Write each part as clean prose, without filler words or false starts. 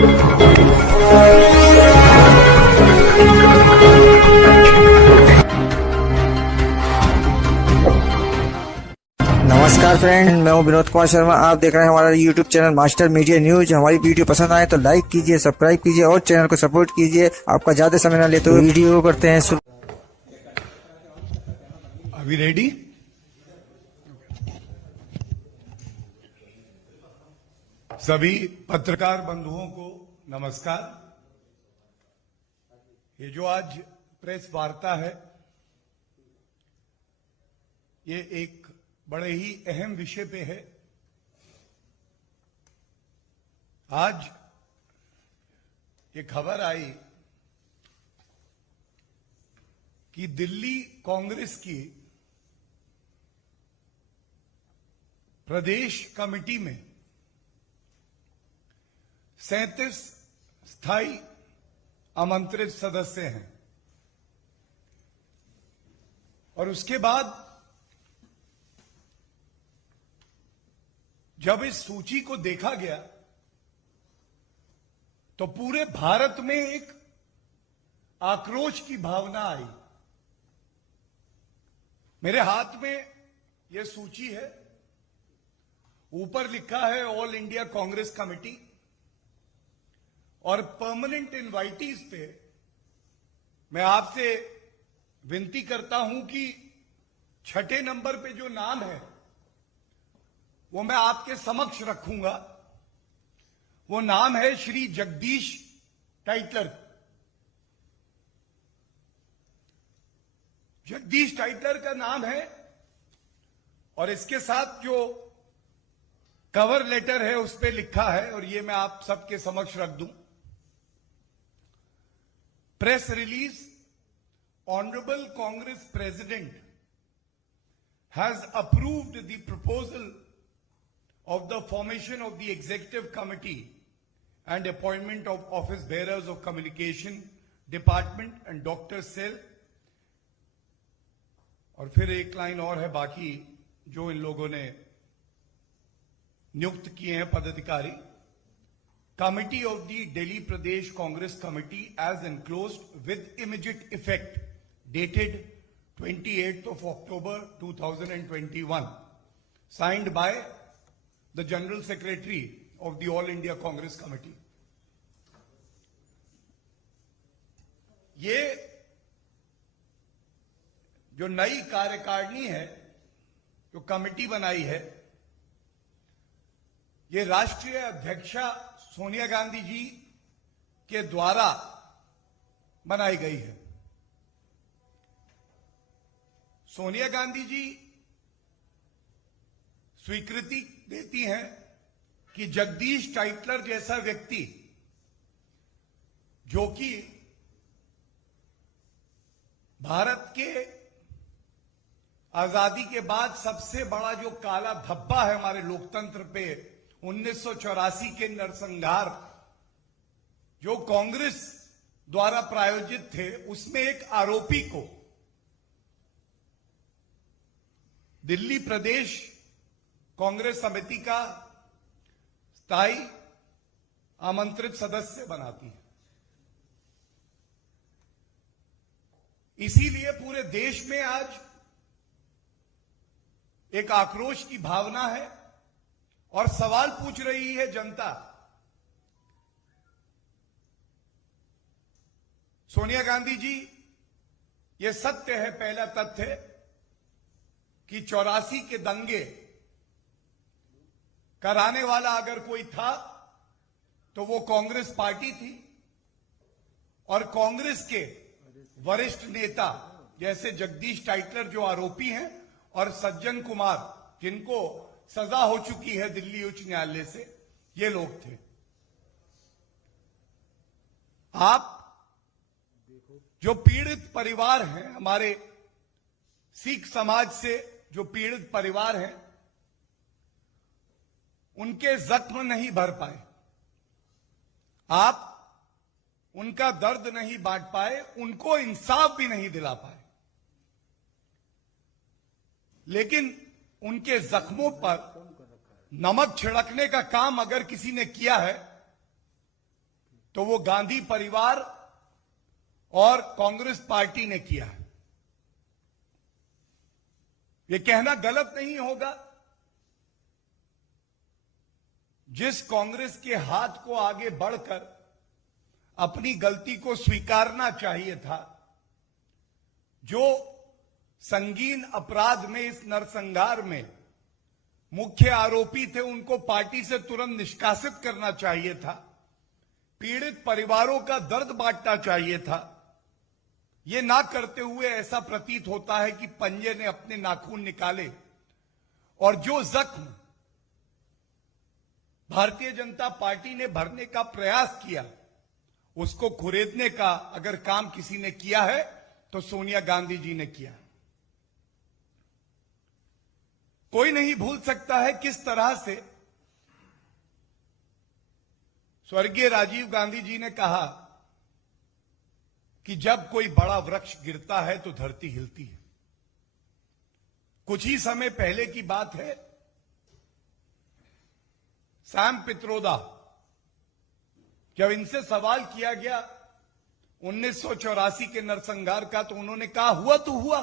नमस्कार फ्रेंड, मैं हूं विनोद कुमार शर्मा। आप देख रहे हैं हमारा YouTube channel master media news. हमारी वीडियो पसंद आए तो लाइक कीजिए, सब्सक्राइब कीजिए और चैनल को सपोर्ट कीजिए। आपका ज्यादा समय न लेते हुए वीडियो करते हैं शुरू। अभी रेडी? सभी पत्रकार बंधुओं को नमस्कार। ये जो आज प्रेस वार्ता है, ये एक बड़े ही अहम विषय पे है। आज ये खबर आई कि दिल्ली कांग्रेस की प्रदेश कमेटी में 37 स्थायी आमंत्रित सदस्य हैं और उसके बाद जब इस सूची को देखा गया तो पूरे भारत में एक आक्रोश की भावना आई। मेरे हाथ में यह सूची है, ऊपर लिखा है ऑल इंडिया कांग्रेस कमेटी और परमानेंट इनवाइटीज पे मैं आपसे विनती करता हूं कि 6 नंबर पे जो नाम है वो मैं आपके समक्ष रखूंगा। वो नाम है श्री जगदीश टाइटलर। जगदीश टाइटलर का नाम है और इसके साथ जो कवर लेटर है उस पर लिखा है, और ये मैं आप सबके समक्ष रख दूं। Press release, honourable Congress president has approved the proposal of the formation of the executive committee and appointment of office bearers of communication department and doctor cell। और फिर एक लाइन और है बाकी जो इन लोगों ने नियुक्त किए हैं पदाधिकारी। Committee of the Delhi Pradesh Congress committee as enclosed with immediate effect dated 28th October 2021, signed by the General Secretary of the All India Congress Committee। ये जो नई कार्यकारिणी है, जो कमेटी बनाई है, ये राष्ट्रीय अध्यक्षा सोनिया गांधी जी के द्वारा बनाई गई है। सोनिया गांधी जी स्वीकृति देती हैं कि जगदीश टाइटलर जैसा व्यक्ति, जो कि भारत के आजादी के बाद सबसे बड़ा जो काला धब्बा है हमारे लोकतंत्र पे, 1984 के नरसंहार जो कांग्रेस द्वारा प्रायोजित थे, उसमें एक आरोपी को दिल्ली प्रदेश कांग्रेस समिति का स्थायी आमंत्रित सदस्य बनाती है। इसीलिए पूरे देश में आज एक आक्रोश की भावना है और सवाल पूछ रही है जनता। सोनिया गांधी जी, यह सत्य है, पहला तथ्य कि 84 के दंगे कराने वाला अगर कोई था तो वो कांग्रेस पार्टी थी, और कांग्रेस के वरिष्ठ नेता जैसे जगदीश टाइटलर जो आरोपी हैं और सज्जन कुमार जिनको सजा हो चुकी है दिल्ली उच्च न्यायालय से, ये लोग थे। आप जो पीड़ित परिवार हैं, हमारे सिख समाज से जो पीड़ित परिवार हैं, उनके जख्म नहीं भर पाए, आप उनका दर्द नहीं बांट पाए, उनको इंसाफ भी नहीं दिला पाए। लेकिन उनके जख्मों पर नमक छिड़कने का काम अगर किसी ने किया है तो वो गांधी परिवार और कांग्रेस पार्टी ने किया है। ये कहना गलत नहीं होगा, जिस कांग्रेस के हाथ को आगे बढ़कर अपनी गलती को स्वीकारना चाहिए था, जो संगीन अपराध में इस नरसंहार में मुख्य आरोपी थे, उनको पार्टी से तुरंत निष्कासित करना चाहिए था, पीड़ित परिवारों का दर्द बांटना चाहिए था। ये ना करते हुए ऐसा प्रतीत होता है कि पंजे ने अपने नाखून निकाले और जो जख्म भारतीय जनता पार्टी ने भरने का प्रयास किया, उसको खुरेदने का अगर काम किसी ने किया है तो सोनिया गांधी जी ने किया। कोई नहीं भूल सकता है किस तरह से स्वर्गीय राजीव गांधी जी ने कहा कि जब कोई बड़ा वृक्ष गिरता है तो धरती हिलती है। कुछ ही समय पहले की बात है, सैम पित्रोदा, जब इनसे सवाल किया गया 1984 के नरसंहार का, तो उन्होंने कहा हुआ तो हुआ।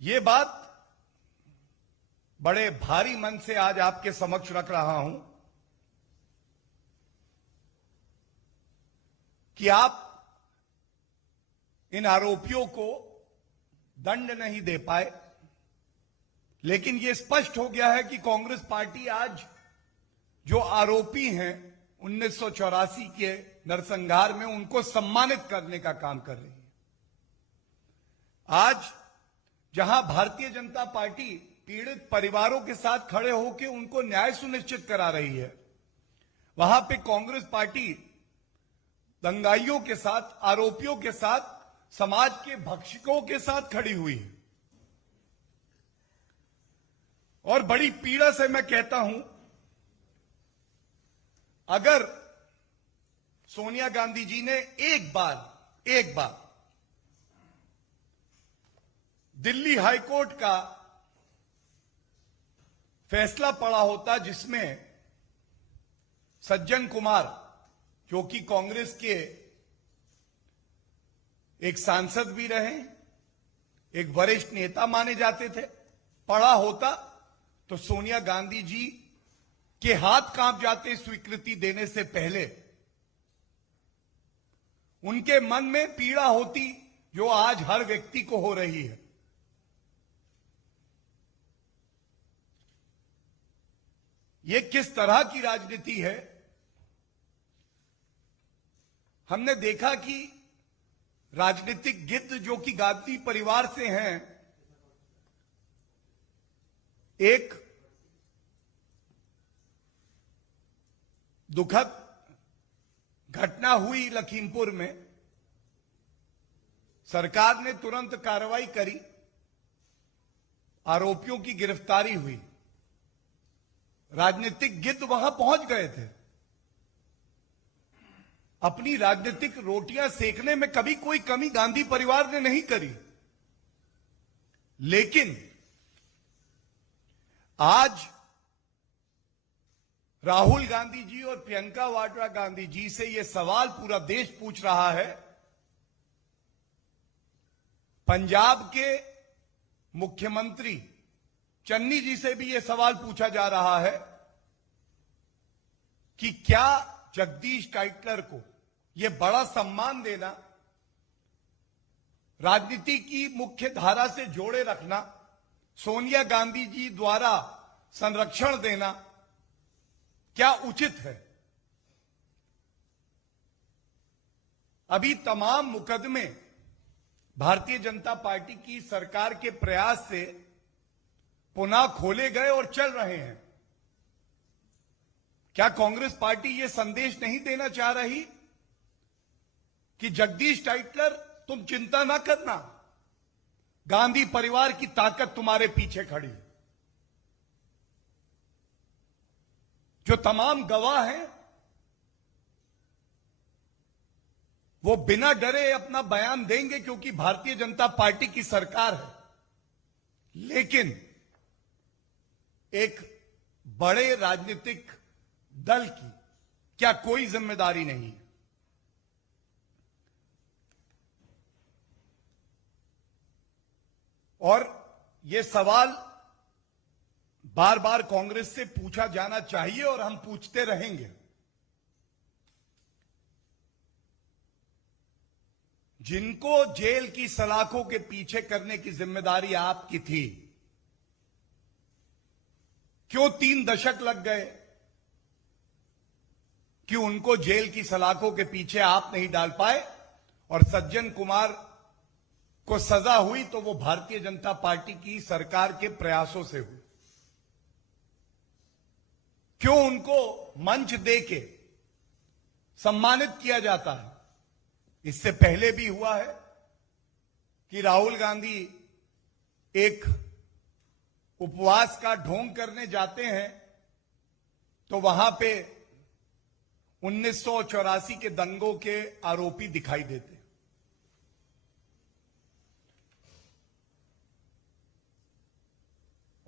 ये बात बड़े भारी मन से आज आपके समक्ष रख रहा हूं कि आप इन आरोपियों को दंड नहीं दे पाए, लेकिन यह स्पष्ट हो गया है कि कांग्रेस पार्टी आज जो आरोपी हैं 1984 के नरसंहार में, उनको सम्मानित करने का काम कर रही है। आज जहां भारतीय जनता पार्टी पीड़ित परिवारों के साथ खड़े होकर उनको न्याय सुनिश्चित करा रही है, वहां पे कांग्रेस पार्टी दंगाइयों के साथ, आरोपियों के साथ, समाज के भक्षकों के साथ खड़ी हुई है। और बड़ी पीड़ा से मैं कहता हूं, अगर सोनिया गांधी जी ने एक बार दिल्ली हाईकोर्ट का फैसला पढ़ा होता, जिसमें सज्जन कुमार, जो कि कांग्रेस के एक सांसद भी रहे, एक वरिष्ठ नेता माने जाते थे, पढ़ा होता तो सोनिया गांधी जी के हाथ कांप जाते स्वीकृति देने से पहले। उनके मन में पीड़ा होती जो आज हर व्यक्ति को हो रही है। ये किस तरह की राजनीति है? हमने देखा कि राजनीतिक गिद्ध जो कि गांधी परिवार से हैं, एक दुखद घटना हुई लखीमपुर में, सरकार ने तुरंत कार्रवाई करी, आरोपियों की गिरफ्तारी हुई, राजनीतिक गिद्ध वहां पहुंच गए थे। अपनी राजनीतिक रोटियां सेकने में कभी कोई कमी गांधी परिवार ने नहीं करी, लेकिन आज राहुल गांधी जी और प्रियंका वाड्रा गांधी जी से यह सवाल पूरा देश पूछ रहा है। पंजाब के मुख्यमंत्री चन्नी जी से भी यह सवाल पूछा जा रहा है कि क्या जगदीश टाइटलर को यह बड़ा सम्मान देना, राजनीति की मुख्य धारा से जोड़े रखना, सोनिया गांधी जी द्वारा संरक्षण देना क्या उचित है? अभी तमाम मुकदमे भारतीय जनता पार्टी की सरकार के प्रयास से पुनः खोले गए और चल रहे हैं। क्या कांग्रेस पार्टी यह संदेश नहीं देना चाह रही कि जगदीश टाइटलर, तुम चिंता ना करना, गांधी परिवार की ताकत तुम्हारे पीछे खड़ी, जो तमाम गवाह हैं वो बिना डरे अपना बयान देंगे, क्योंकि भारतीय जनता पार्टी की सरकार है। लेकिन एक बड़े राजनीतिक दल की क्या कोई जिम्मेदारी नहीं है? और यह सवाल बार बार कांग्रेस से पूछा जाना चाहिए और हम पूछते रहेंगे। जिनको जेल की सलाखों के पीछे करने की जिम्मेदारी आपकी थी, क्यों 3 दशक लग गए कि उनको जेल की सलाखों के पीछे आप नहीं डाल पाए? और सज्जन कुमार को सजा हुई तो वो भारतीय जनता पार्टी की सरकार के प्रयासों से हुई। क्यों उनको मंच देके सम्मानित किया जाता है? इससे पहले भी हुआ है कि राहुल गांधी एक उपवास का ढोंग करने जाते हैं तो वहां पे 1984 के दंगों के आरोपी दिखाई देते हैं।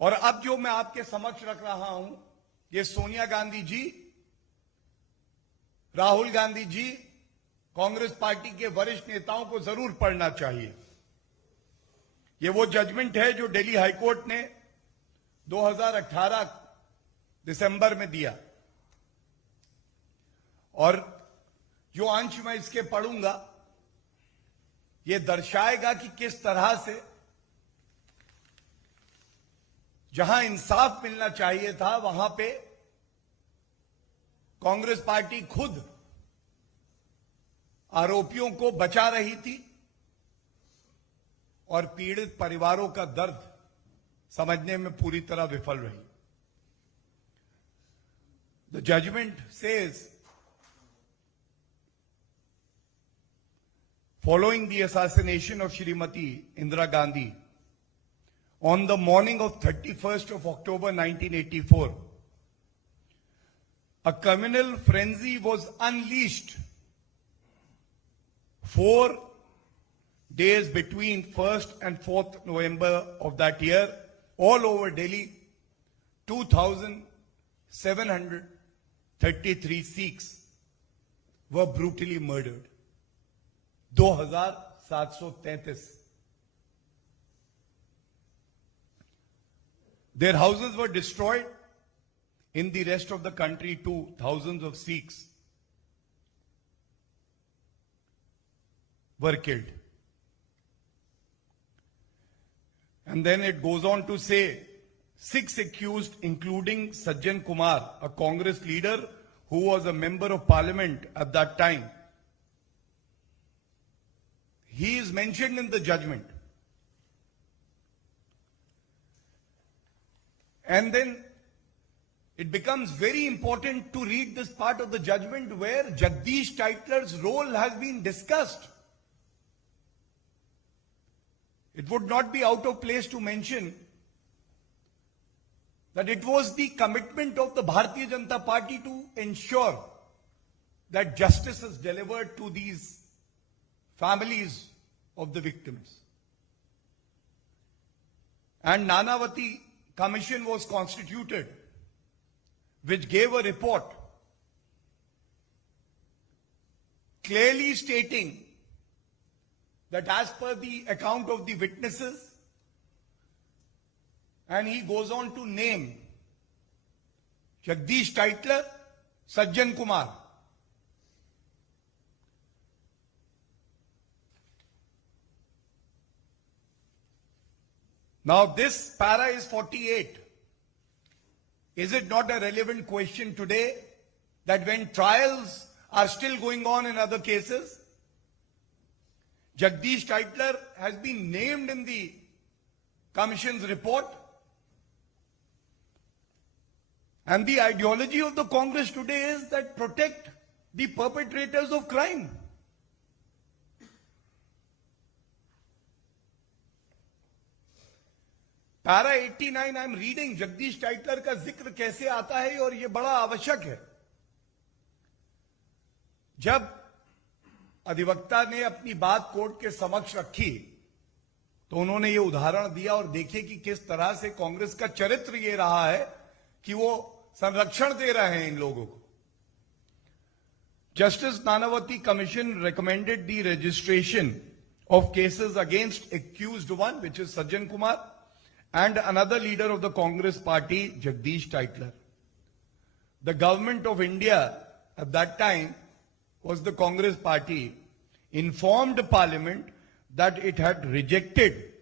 और अब जो मैं आपके समक्ष रख रहा हूं, ये सोनिया गांधी जी, राहुल गांधी जी, कांग्रेस पार्टी के वरिष्ठ नेताओं को जरूर पढ़ना चाहिए। ये वो जजमेंट है जो दिल्ली हाईकोर्ट ने 2018 दिसंबर में दिया। और जो अंश मैं इसके पढ़ूंगा, ये दर्शाएगा कि किस तरह से जहां इंसाफ मिलना चाहिए था वहां पे कांग्रेस पार्टी खुद आरोपियों को बचा रही थी और पीड़ित परिवारों का दर्द समझने में पूरी तरह विफल रही। The judgment says, following the assassination of Shrimati Indira Gandhi on the morning of 31st of October 1984, a communal frenzy was unleashed 4 days between 1st and 4th November of that year, all over Delhi. 2,733 Sikhs were brutally murdered. 2,733. Their houses were destroyed. In the rest of the country, too, thousands of Sikhs were killed. And then it goes on to say, 6 accused, including Sajjan Kumar, a Congress leader who was a member of parliament at that time. He is mentioned in the judgment. And then it becomes very important to read this part of the judgment where Jagdish Tytler's role has been discussed. It would not be out of place to mention that it was the commitment of the Bharatiya Janata Party to ensure that justice is delivered to these families of the victims. And Nanavati Commission was constituted, which gave a report clearly stating that as per the account of the witnesses, and he goes on to name Jagdish Tytler, Sajjan Kumar. Now this para is 48. Is it not a relevant question today that when trials are still going on in other cases, Jagdish Tytler has been named in the Commission's report? And the ideology of the Congress today is that protect the perpetrators of crime. Para 89 I'm reading, Jagdish Tytler का जिक्र कैसे आता है और ये बड़ा आवश्यक है। जब अधिवक्ता ने अपनी बात कोर्ट के समक्ष रखी तो उन्होंने ये उदाहरण दिया और देखिए कि किस तरह से कांग्रेस का चरित्र ये रहा है कि वो संरक्षण दे रहे हैं इन लोगों को। Justice Nanavati Commission recommended the registration of cases against accused one, which is Sajjan Kumar, and another leader of the Congress party, Jagdish Tytler. The government of India at that time was the Congress party, informed Parliament that it had rejected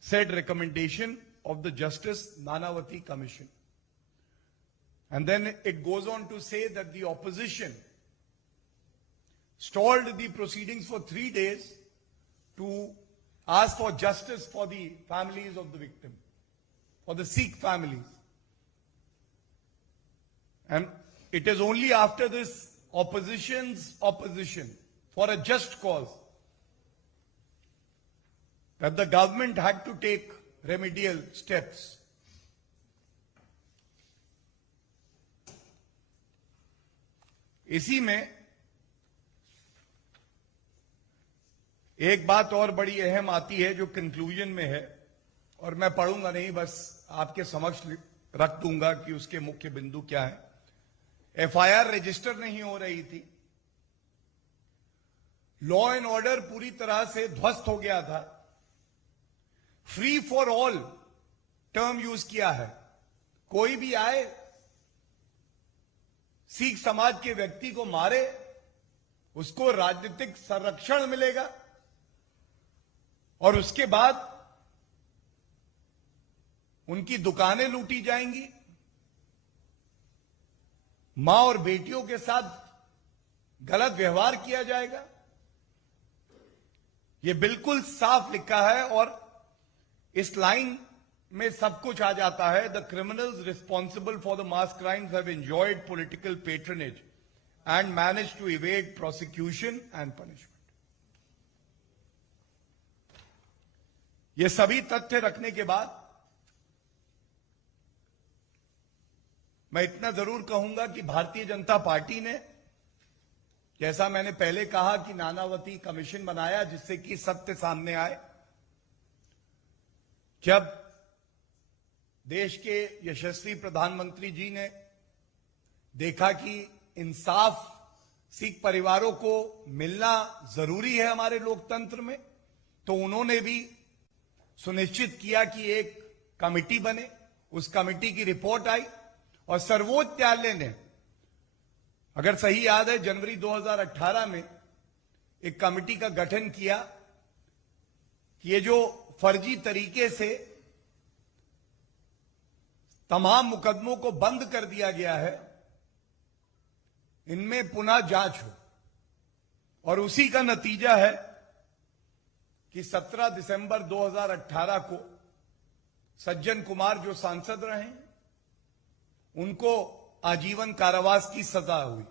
said recommendation of the Justice Nanavati Commission. And then it goes on to say that the opposition stalled the proceedings for 3 days to ask for justice for the families of the victim, for the Sikh families. And it is only after this opposition's opposition for a just cause that the government had to take remedial steps. इसी में एक बात और बड़ी अहम आती है जो कंक्लूजन में है, और मैं पढ़ूंगा नहीं, बस आपके समक्ष रख दूंगा कि उसके मुख्य बिंदु क्या है। एफआईआर रजिस्टर नहीं हो रही थी, लॉ एंड ऑर्डर पूरी तरह से ध्वस्त हो गया था, free for all term use किया है, कोई भी आए सिख समाज के व्यक्ति को मारे उसको राजनीतिक संरक्षण मिलेगा, और उसके बाद उनकी दुकानें लूटी जाएंगी, मां और बेटियों के साथ गलत व्यवहार किया जाएगा। यह बिल्कुल साफ लिखा है और इस लाइन में सब कुछ आ जाता है। The criminals responsible for the mass crimes have enjoyed political patronage and manage to evade prosecution and punishment. ये सभी तथ्य रखने के बाद मैं इतना जरूर कहूंगा कि भारतीय जनता पार्टी ने, जैसा मैंने पहले कहा कि नानावती कमीशन बनाया जिससे कि सत्य सामने आए। जब देश के यशस्वी प्रधानमंत्री जी ने देखा कि इंसाफ सिख परिवारों को मिलना जरूरी है हमारे लोकतंत्र में, तो उन्होंने भी सुनिश्चित किया कि एक कमेटी बने। उस कमेटी की रिपोर्ट आई और सर्वोच्च न्यायालय ने, अगर सही याद है, जनवरी 2018 में एक कमेटी का गठन किया कि ये जो फर्जी तरीके से तमाम मुकदमों को बंद कर दिया गया है, इनमें पुनः जांच हो। और उसी का नतीजा है कि 17 दिसंबर 2018 को सज्जन कुमार जो सांसद रहे, उनको आजीवन कारावास की सजा हुई।